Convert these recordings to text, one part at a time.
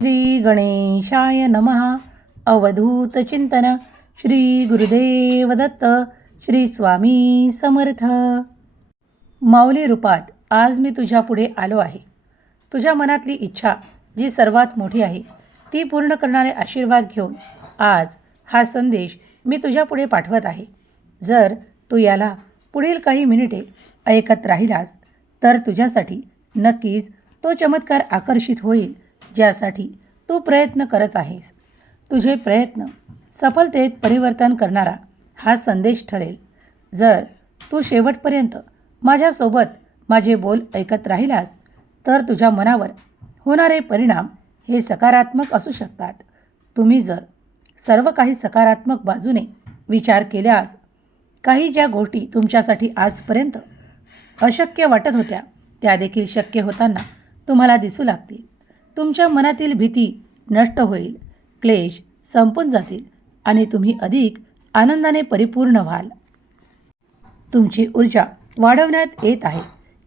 श्री गणेशाय नमः। अवधूत चिंतन। श्री गुरुदेव दत्त। श्री स्वामी समर्थ। माऊली रूपात आज मी तुझ्या पुढे आलो आहे. तुझ्या मनातली इच्छा जी सर्वात मोठी आहे ती पूर्ण करणारे आशीर्वाद घेऊन आज हा संदेश मी तुझ्या पुढे पाठवत आहे. जर तू याला पुढील काही मिनिटे ऐकत राहिलास तर तुझ्यासाठी नक्कीच तो चमत्कार आकर्षित होईल. ज्यासाठी तू प्रयत्न करत आहेस. तुझे प्रयत्न सफलतेत परिवर्तन करणारा हा संदेश ठरेल. जर तू शेवटपर्यंत माझ्यासोबत माझे बोल ऐकत राहिलास तर तुझ्या मनावर होणारे परिणाम हे सकारात्मक असू शकतात. तुम्ही जर सर्व काही सकारात्मक बाजूने विचार केल्यास काही ज्या गोष्टी तुमच्यासाठी आजपर्यंत अशक्य वाटत होत्या त्या देखील शक्य होताना तुम्हाला दिसू लागतील. तुमच्या मनातील भीती नष्ट होईल क्लेश संपून जातील आणि तुम्ही अधिक आनंदाने परिपूर्ण व्हाल. तुमची ऊर्जा वाढवण्यात येत आहे.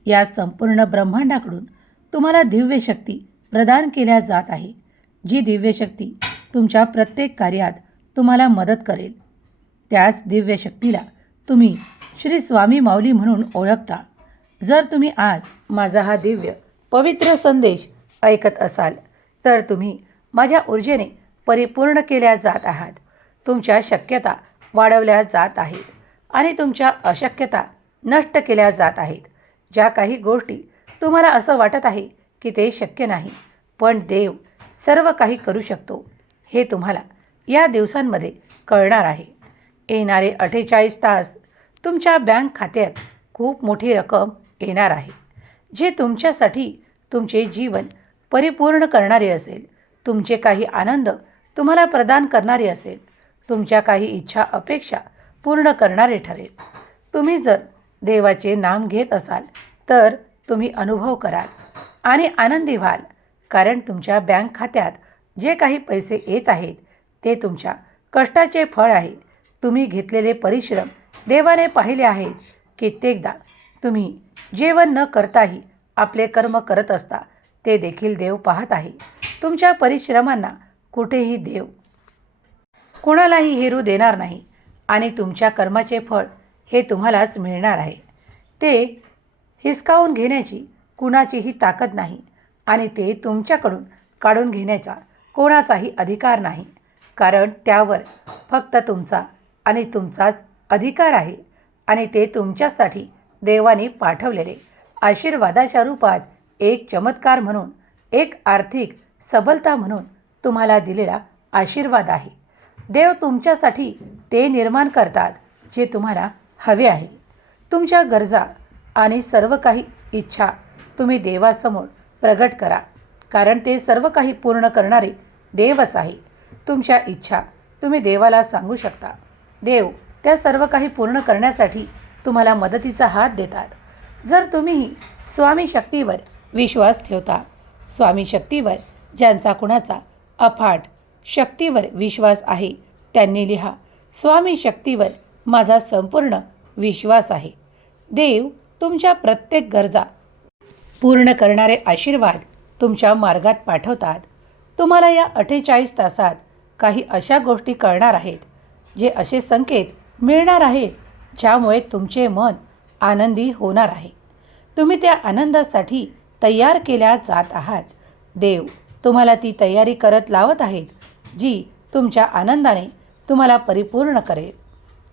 या संपूर्ण ब्रह्मांडाकडून तुम्हाला दिव्य शक्ती प्रदान केल्या जात आहे जी दिव्य शक्ती तुमच्या प्रत्येक कार्यात तुम्हाला मदत करेल. त्याच दिव्य शक्तीला तुम्ही श्री स्वामी माऊली म्हणून ओळखता. जर तुम्ही आज माझा हा दिव्य पवित्र संदेश ऐकत असाल तर तुम्ही माझ्या ऊर्जेने परिपूर्ण केल्या जात आहात. तुमच्या शक्यता वाढवल्या जात आहेत आणि तुमच्या अशक्यता नष्ट केल्या जात आहेत. ज्या काही गोष्टी तुम्हाला असं वाटत आहे की ते शक्य नाही पण देव सर्व काही करू शकतो हे तुम्हाला या दिवसांमध्ये कळणार आहे. येणारे अठ्ठेचाळीस तास तुमच्या बँक खात्यात खूप मोठी रक्कम येणार आहे जे तुमच्यासाठी तुमचे जीवन परिपूर्ण करणारे असेल. तुमचे काही आनंद तुम्हाला प्रदान करणारे असेल. तुमच्या काही इच्छा अपेक्षा पूर्ण करणारे ठरेल. तुम्ही जर देवाचे नाम घेत असाल तर तुम्ही अनुभव कराल आणि आनंदी व्हाल. कारण तुमच्या बँक खात्यात जे काही पैसे येत आहेत ते तुमच्या कष्टाचे फळ आहे. तुम्ही घेतलेले परिश्रम देवाने पाहिले आहेत. कित्येकदा तुम्ही जेवण न करताही आपले कर्म करत असता ते देखील देव पाहत आहे. तुमच्या परिश्रमांना कुठेही देव कोणालाही हिरू देणार नाही आणि तुमच्या कर्माचे फळ हे तुम्हालाच मिळणार आहे. ते हिसकावून घेण्याची कुणाचीही ताकद नाही आणि ते तुमच्याकडून काढून घेण्याचा कोणाचाही अधिकार नाही. कारण त्यावर फक्त तुमचा आणि तुमचाच अधिकार आहे आणि ते तुमच्यासाठी देवाने पाठवलेले आशीर्वादाच्या रूपात एक चमत्कार म्हणून एक आर्थिक सबलता म्हणून तुम्हाला दिलेला आशीर्वाद आहे. देव तुमच्यासाठी ते निर्माण करतात जे तुम्हाला हवे आहे. तुमच्या गरजा आणि सर्व काही इच्छा तुम्ही देवासमोर प्रगट करा कारण ते सर्व काही पूर्ण करणारे देवच आहे. तुमच्या इच्छा तुम्ही देवाला सांगू शकता. देव त्या सर्व काही पूर्ण करण्यासाठी तुम्हाला मदतीचा हात देतात. जर तुम्हीही स्वामी शक्तीवर विश्वास ठेवता. स्वामी शक्तीवर ज्यांचा कुणाचा अफाट शक्तीवर विश्वास आहे त्यांनी लिहा स्वामी शक्तीवर माझा संपूर्ण विश्वास आहे. देव तुमच्या प्रत्येक गरजा पूर्ण करणारे आशीर्वाद तुमच्या मार्गात पाठवतात. तुम्हाला या अठ्ठेचाळीस तासात काही अशा गोष्टी कळणार आहेत जे असे संकेत मिळणार आहेत ज्यामुळे तुमचे मन आनंदी होणार आहे. तुम्ही त्या आनंदासाठी तयार केल्या जात आहात. देव तुम्हाला ती तयारी करत लावत आहेत जी तुमच्या आनंदाने तुम्हाला परिपूर्ण करेल.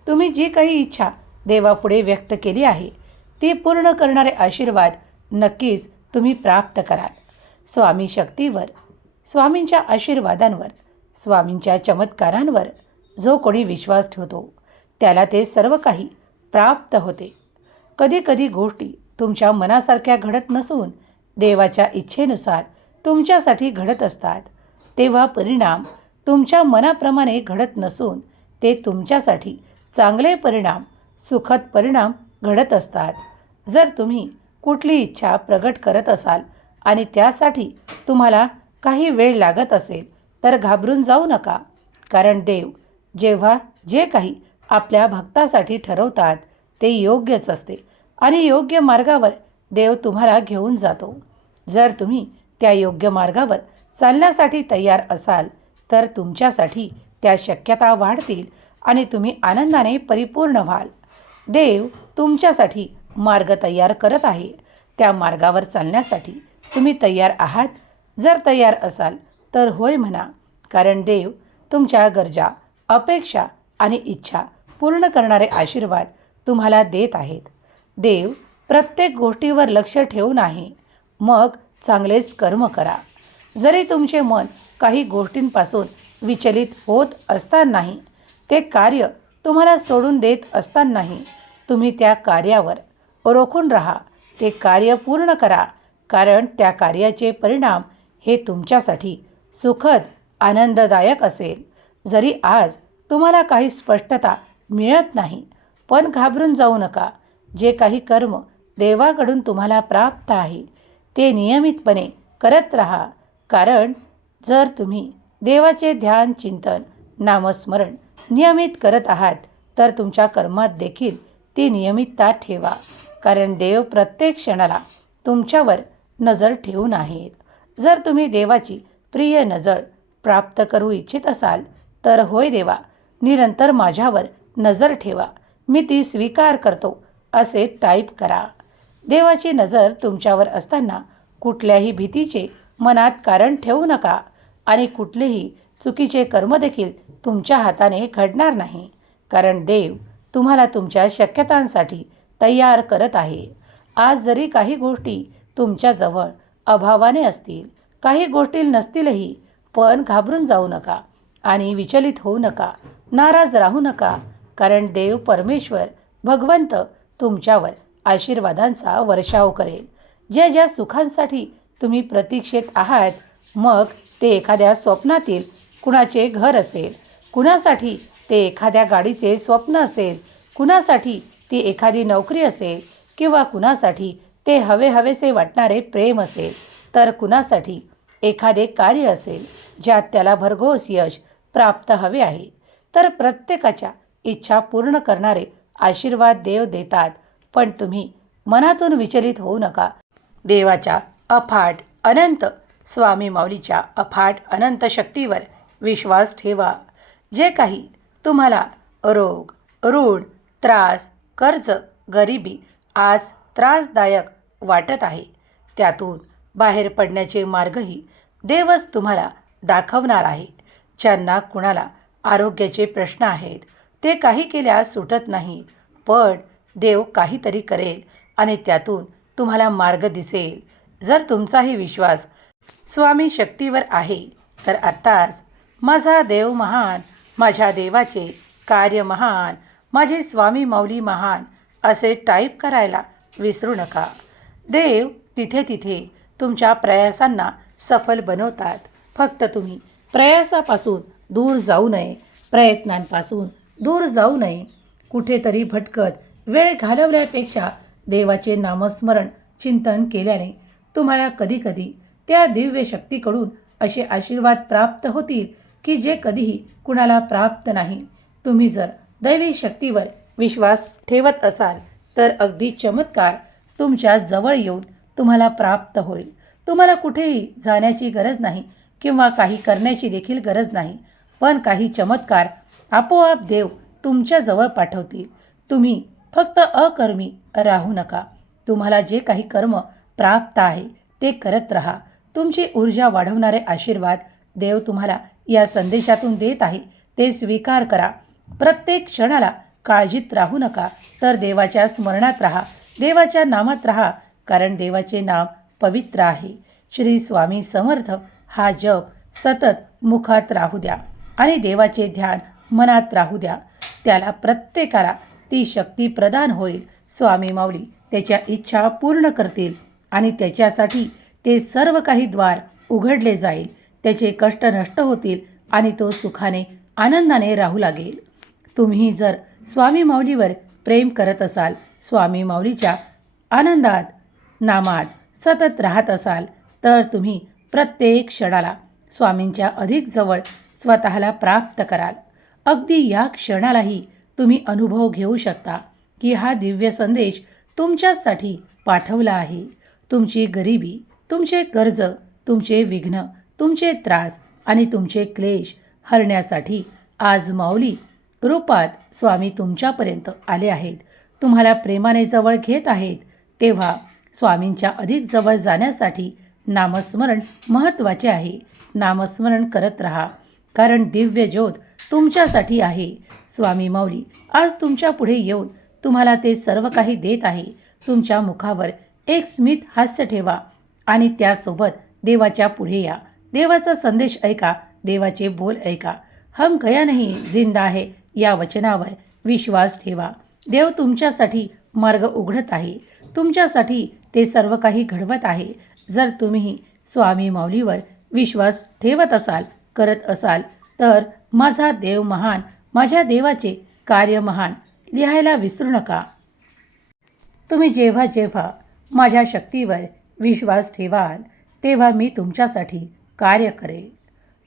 तुम्ही जी काही इच्छा देवापुढे व्यक्त केली आहे ती पूर्ण करणारे आशीर्वाद नक्कीच तुम्ही प्राप्त कराल. स्वामी शक्तीवर स्वामींच्या आशीर्वादांवर स्वामींच्या चमत्कारांवर जो कोणी विश्वास ठेवतो त्याला ते सर्व काही प्राप्त होते. कधीकधी गोष्टी तुमच्या मनासारख्या घडत नसून देवाच्या इच्छेनुसार तुमच्यासाठी घडत असतात. तेव्हा परिणाम तुमच्या मनाप्रमाणे घडत नसून ते तुमच्यासाठी चांगले परिणाम सुखद परिणाम घडत असतात. जर तुम्ही कुठली इच्छा प्रगट करत असाल आणि त्यासाठी तुम्हाला काही वेळ लागत असेल तर घाबरून जाऊ नका. कारण देव जेव्हा जे काही आपल्या भक्तासाठी ठरवतात ते योग्यच असते आणि योग्य मार्गावर देव तुम्हाला घेऊन जातो. जर तुम्ही त्या योग्य मार्गावर चालण्यासाठी तयार असाल तर तुमच्यासाठी त्या शक्यता वाढतील आणि तुम्ही आनंदाने परिपूर्ण व्हाल. देव तुमच्यासाठी मार्ग तयार करत आहे. त्या मार्गावर चालण्यासाठी तुम्ही तयार आहात. जर तयार असाल तर होय म्हणा कारण देव तुमच्या गरजा अपेक्षा आणि इच्छा पूर्ण करणारे आशीर्वाद तुम्हाला देत आहेत. देव प्रत्येक गोष्टीवर लक्ष ठेवून आहे. मग चांगलेच कर्म करा. जरी तुमचे मन काही गोष्टींपासून विचलित होत असतानाही ते कार्य तुम्हाला सोडून देत असतानाही तुम्ही त्या कार्यावर रोखून राहा. ते कार्य पूर्ण करा कारण त्या कार्याचे परिणाम हे तुमच्यासाठी सुखद आनंददायक असेल. जरी आज तुम्हाला काही स्पष्टता मिळत नाही पण घाबरून जाऊ नका. जे काही कर्म देवाकडून तुम्हाला प्राप्त आहे ते नियमितपणे करत राहा. कारण जर तुम्ही देवाचे ध्यान चिंतन नामस्मरण नियमित करत आहात तर तुमच्या कर्मात देखील ती नियमितता ठेवा. कारण देव प्रत्येक क्षणाला तुमच्यावर नजर ठेवून आहेत. जर तुम्ही देवाची प्रिय नजर प्राप्त करू इच्छित असाल तर होय देवा निरंतर माझ्यावर नजर ठेवा. मी ती स्वीकार करतो असे टाईप करा. देवाची नजर तुमच्यावर असताना कुठल्याही भीतीचे मनात कारण ठेवू नका आणि कुठलेही चुकीचे कर्मदेखील तुमच्या हाताने घडणार नाही. कारण देव तुम्हाला तुमच्या शक्यतांसाठी तयार करत आहे. आज जरी काही गोष्टी तुमच्याजवळ अभावाने असतील काही गोष्टी नसतीलही पण घाबरून जाऊ नका आणि विचलित होऊ नका नाराज राहू नका. कारण देव परमेश्वर भगवंत तुमच्यावर आशीर्वादांचा वर्षाव करेल. ज्या ज्या सुखांसाठी तुम्ही प्रतीक्षेत आहात मग ते एखाद्या स्वप्नातील कुणाचे घर असेल. कुणासाठी ते एखाद्या गाडीचे स्वप्न असेल. कुणासाठी ती एखादी नोकरी असेल किंवा कुणासाठी ते हवे हवेसे वाटणारे प्रेम असेल. तर कुणासाठी एखादे कार्य असेल ज्यात त्याला भरघोस यश प्राप्त हवे आहे. तर प्रत्येकाच्या इच्छा पूर्ण करणारे आशीर्वाद देव देतात. पण तुम्ही मनातून विचलित होऊ नका. देवाच्या अफाट अनंत स्वामी माऊलीच्या अफाट अनंत शक्तीवर विश्वास ठेवा. जे काही तुम्हाला रोग ऋण त्रास कर्ज गरिबी आज त्रासदायक वाटत आहे त्यातून बाहेर पडण्याचे मार्गही देवच तुम्हाला दाखवणार आहे. ज्यांना कुणाला आरोग्याचे प्रश्न आहेत ते काही केल्यास सुटत नाही पण देव काहीतरी करेल आणि त्यातून तुम्हाला मार्ग दिसेल. जर तुमचाही विश्वास स्वामी शक्तीवर आहे तर आत्ताच माझा देव महान माझ्या देवाचे कार्य महान माझे स्वामी मौली महान असे टाईप करायला विसरू नका. देव तिथे तिथे तुमच्या प्रयासांना सफल बनवतात. फक्त तुम्ही प्रयासापासून दूर जाऊ नये प्रयत्नांपासून दूर जाऊ नये. कुठेतरी भटकत वेळ घालवल्यापेक्षा देवाचे नामस्मरण चिंतन केल्याने तुम्हाला कधीकधी त्या दिव्य शक्तीकडून असे आशीर्वाद प्राप्त होतील की जे कधीही कुणाला प्राप्त नाही. तुम्ही जर दैवी शक्तीवर विश्वास ठेवत असाल तर अगदी चमत्कार तुमच्या जवळ येऊन तुम्हाला प्राप्त होईल. तुम्हाला कुठेही जाण्याची गरज नाही किंवा काही करण्याची देखील गरज नाही पण काही चमत्कार आपोआप देव तुमच्याजवळ पाठवतील. तुम्ही फक्त अकर्मी राहू नका. तुम्हाला जे काही कर्म प्राप्त आहे ते करत राहा. तुमची ऊर्जा वाढवणारे आशीर्वाद देव तुम्हाला या संदेशातून देत आहे ते स्वीकार करा. प्रत्येक क्षणाला काळजीत राहू नका तर देवाच्या स्मरणात राहा. देवाच्या नामात राहा कारण देवाचे नाम पवित्र आहे. श्री स्वामी समर्थ हा जप सतत मुखात राहू द्या आणि देवाचे ध्यान मनात राहू द्या. त्याला प्रत्येकाला ती शक्ती प्रदान होईल. स्वामी माऊली त्याच्या इच्छा पूर्ण करतील आणि त्याच्यासाठी ते सर्व काही द्वार उघडले जाईल. त्याचे कष्ट नष्ट होतील आणि तो सुखाने आनंदाने राहू लागेल. तुम्ही जर स्वामी माऊलीवर प्रेम करत असाल स्वामी माऊलीच्या आनंदात नामात सतत राहत असाल तर तुम्ही प्रत्येक क्षणाला स्वामींच्या अधिक जवळ स्वतःला प्राप्त कराल. अगदी या क्षणालाही तुम्ही अनुभव घेऊ शकता की हा दिव्य संदेश तुमच्यासाठी पाठवला आहे. तुमची गरिबी तुमचे कर्ज तुमचे विघ्न तुमचे त्रास आणि तुमचे क्लेश हरण्यासाठी आज माऊली रूपात स्वामी तुमच्यापर्यंत आले आहेत. तुम्हाला प्रेमाने जवळ घेत आहेत तेव्हा स्वामींच्या अधिक जवळ जाण्यासाठी नामस्मरण महत्त्वाचे आहे. नामस्मरण करत राहा कारण दिव्य ज्योत तुमच्यासाठी आहे. स्वामी माऊली आज तुमच्यापुढे येऊन तुम्हाला ते सर्व काही देत आहे. तुमच्या मुखावर एक स्मित हास्य ठेवा आणि त्यासोबत देवाच्या पुढे या. देवाचा संदेश ऐका देवाचे बोल ऐका. हम गया नाही जिंदा आहे या वचनावर विश्वास ठेवा. देव तुमच्यासाठी मार्ग उघडत आहे. तुमच्यासाठी ते सर्व काही घडवत आहे. जर तुम्ही स्वामी माऊलीवर विश्वास ठेवत असाल करत असाल तर माझा देव महान माझ्या देवाचे कार्य महान लिहायला विसरू नका. तुम्ही जेव्हा जेव्हा माझ्या शक्तीवर विश्वास ठेवाल तेव्हा मी तुमच्यासाठी कार्य करेल.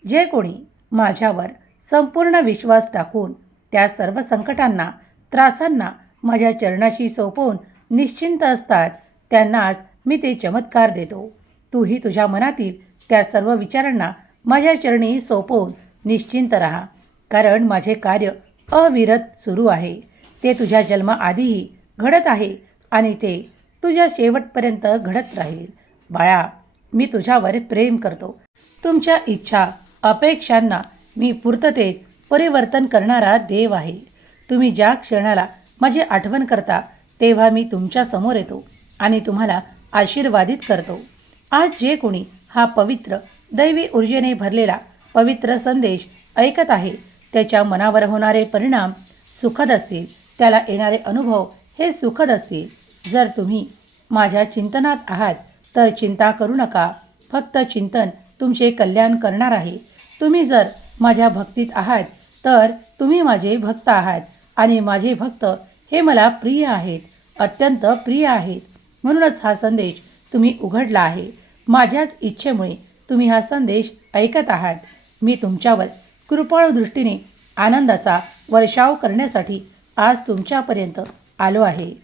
जे कोणी माझ्यावर संपूर्ण विश्वास टाकून त्या सर्व संकटांना त्रासांना माझ्या चरणाशी सोपवून निश्चिंत असतात त्यांनाच मी ते चमत्कार देतो. तूही तुझ्या मनातील त्या सर्व विचारांना माझ्या चरणी सोपवून निश्चिंत राहा कारण माझे कार्य अविरत सुरू आहे. ते तुझ्या जन्माआधीही घडत आहे आणि ते तुझ्या शेवटपर्यंत घडत राहील. बाळा मी तुझ्यावर प्रेम करतो. तुमच्या इच्छा अपेक्षांना मी पूर्ततेत परिवर्तन करणारा देव आहे. तुम्ही ज्या क्षणाला माझी आठवण करता तेव्हा मी तुमच्यासमोर येतो आणि तुम्हाला आशीर्वादित करतो. आज जे कोणी हा पवित्र दैवी ऊर्जेने भरलेला पवित्र संदेश ऐकत आहे. त्याच्या मनावर होणारे परिणाम सुखद असतील. त्याला येणारे अनुभव हे सुखद असतील. जर तुम्ही माझ्या चिंतनात आहात तर चिंता करू नका. फक्त चिंतन तुमचे कल्याण करणार आहे. तुम्ही जर माझ्या भक्तीत आहात तर तुम्ही माझे भक्त आहात आणि माझे भक्त हे मला प्रिय आहेत अत्यंत प्रिय आहेत. म्हणूनच हा संदेश तुम्ही उघडला आहे. माझ्याच इच्छेमुळे तुम्ही हा संदेश ऐकत आहात. मी तुमच्यावर कृपाळू दृष्टीने आनंदाचा वर्षाव करण्यासाठी आज तुमच्यापर्यंत आलो आहे.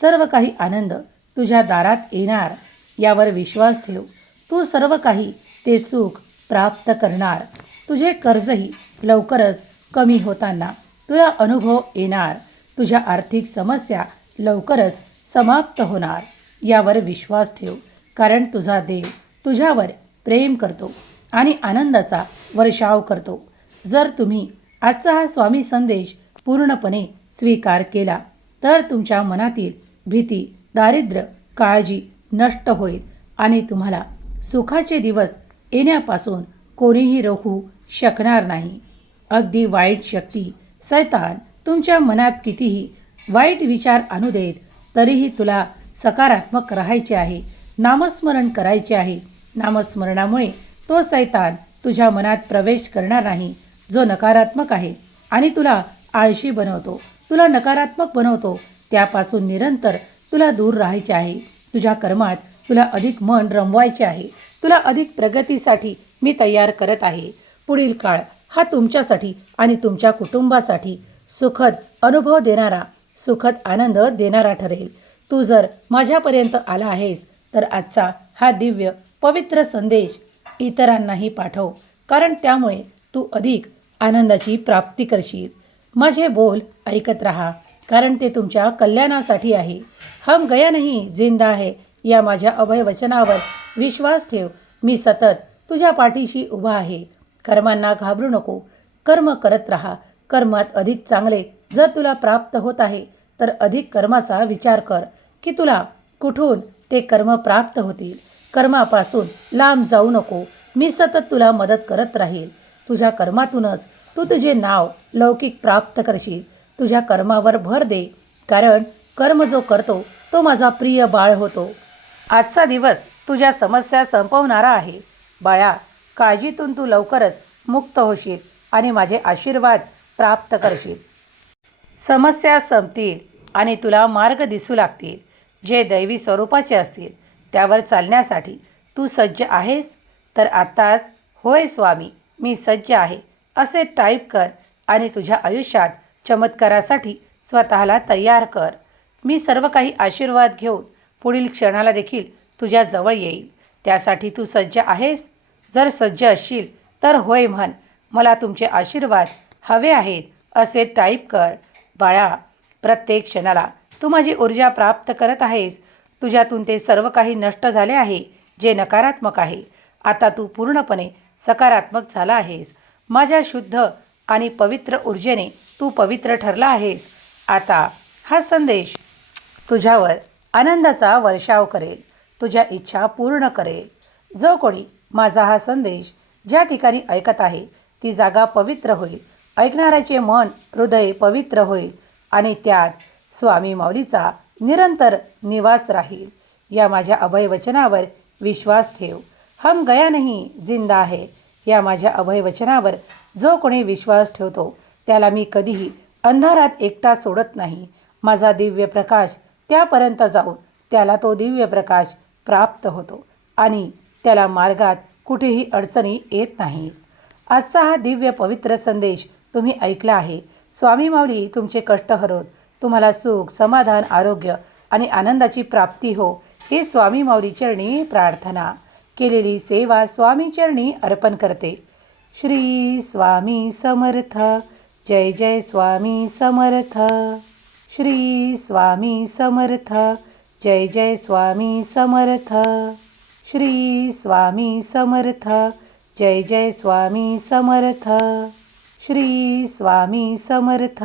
सर्व काही आनंद तुझ्या दारात येणार यावर विश्वास ठेव. तू सर्व काही ते सुख प्राप्त करणार. तुझे कर्जही लवकरच कमी होताना तुला अनुभव येणार. तुझ्या आर्थिक समस्या लवकरच समाप्त होणार. यावर विश्वास ठेव कारण तुझा देव तुझ्यावर प्रेम करतो. आणि आनंदाचा वर्षाव करतो. जर तुम्ही आजचा हा स्वामी संदेश पूर्णपणे स्वीकार केला तर तुमच्या मनातील भीती दारिद्र्य काळजी नष्ट होईल आणि तुम्हाला सुखाचे दिवस येण्यापासून कोणीही रोखू शकणार नाही. अगदी वाईट शक्ती सैतान तुमच्या मनात कितीही वाईट विचार आणू देत तरीही तुला सकारात्मक राहायचे आहे नामस्मरण करायचे आहे. नामस्मरणामुळे तो सैतान तुझ्या मनात प्रवेश करणार नाही. जो नकारात्मक आहे आणि तुला आळशी बनवतो तुला नकारात्मक बनवतो त्यापासून निरंतर तुला दूर राहायचे आहे. तुझ्या कर्मात तुला अधिक मन रमवायचे आहे. तुला अधिक प्रगतीसाठी मी तयार करत आहे. पुढील काळ हा तुमच्यासाठी आणि तुमच्या कुटुंबासाठी सुखद अनुभव देणारा सुखद आनंद देणारा ठरेल. तू जर माझ्यापर्यंत आला आहेस तर आजचा हा दिव्य पवित्र संदेश इतरांनाही पाठव कारण त्यामुळे तू अधिक आनंदाची प्राप्ती करशील. माझे बोल ऐकत राहा कारण ते तुमच्या कल्याणासाठी आहे. हम गया नाही जिंदा आहे या माझ्या अभय वचनावर विश्वास ठेव. मी सतत तुझ्या पाठीशी उभा आहे. कर्मांना घाबरू नको. कर्म करत राहा. कर्मात अधिक चांगले जर तुला प्राप्त होत आहे तर अधिक कर्माचा विचार कर की तुला कुठून ते कर्म प्राप्त होतील. कर्मापासून लांब जाऊ नको. मी सतत तुला मदत करत राहील. तुझ्या कर्मातूनच तू तुझे नाव लौकिक प्राप्त करशील. तुझ्या कर्मावर भर दे कारण कर्म जो करतो तो माझा प्रिय बाळ होतो. आजचा दिवस तुझ्या समस्या संपवणारा आहे. बाळा काळजीतून तू लवकरच मुक्त होशील आणि माझे आशीर्वाद प्राप्त करशील. समस्या संपतील आणि तुला मार्ग दिसू लागतील. जे दैवी स्वरूपाचे असतील त्यावर चालण्यासाठी तू सज्ज आहेस? तर आत्ताच होय स्वामी मी सज्ज आहे. असे टाईप कर आणि तुझ्या आयुष्यात चमत्कारासाठी स्वतःला तयार कर. मी सर्व काही आशीर्वाद घेऊन पुढील क्षणाला देखील तुझ्या जवळ येईल. त्यासाठी तू सज्ज आहेस? जर सज्ज असशील तर होय म्हण. मला तुमचे आशीर्वाद हवे आहेत. असे टाईप कर. बाळा प्रत्येक क्षणाला तू माझी ऊर्जा प्राप्त करत आहेस. तुझ्यातून ते सर्व काही नष्ट झाले आहे जे नकारात्मक आहे. आता तू पूर्णपणे सकारात्मक झाला आहेस. माझ्या शुद्ध आणि पवित्र ऊर्जेने तू पवित्र ठरला आहेस. आता हा संदेश तुझ्यावर आनंदाचा वर्षाव करेल. तुझ्या इच्छा पूर्ण करेल. जो कोणी माझा हा संदेश ज्या ठिकाणी ऐकत आहे ती जागा पवित्र होईल. ऐकणाऱ्याचे मन हृदय पवित्र होईल आणि त्यात स्वामी माऊलीचा निरंतर निवास राहील. या माझ्या अभय वचनावर विश्वास ठेव. हम गया नाही जिंदा आहे या माझ्या अभय वचनावर जो कोणी विश्वास ठेवतो त्याला मी कधीही अंधारात एकटा सोडत नाही. माझा दिव्य प्रकाश त्यापर्यंत जाऊन त्याला तो दिव्य प्रकाश प्राप्त होतो आणि त्याला मार्गात कुठेही अडचणी येत नाही आजचा हा दिव्य पवित्र संदेश तुम्ही ऐकला आहे. स्वामी माऊली तुमचे कष्ट हरवत तुम्हाला सुख समाधान आरोग्य आणि आनंदाची प्राप्ती हो. हे स्वामी माऊली चरणी प्रार्थना. केलेली सेवा स्वामी चरणी अर्पण करते. श्री स्वामी समर्थ. जय जय स्वामी समर्थ. श्री स्वामी समर्थ. जय जय स्वामी समर्थ. श्री स्वामी समर्थ. जय जय स्वामी समर्थ. श्री स्वामी समर्थ.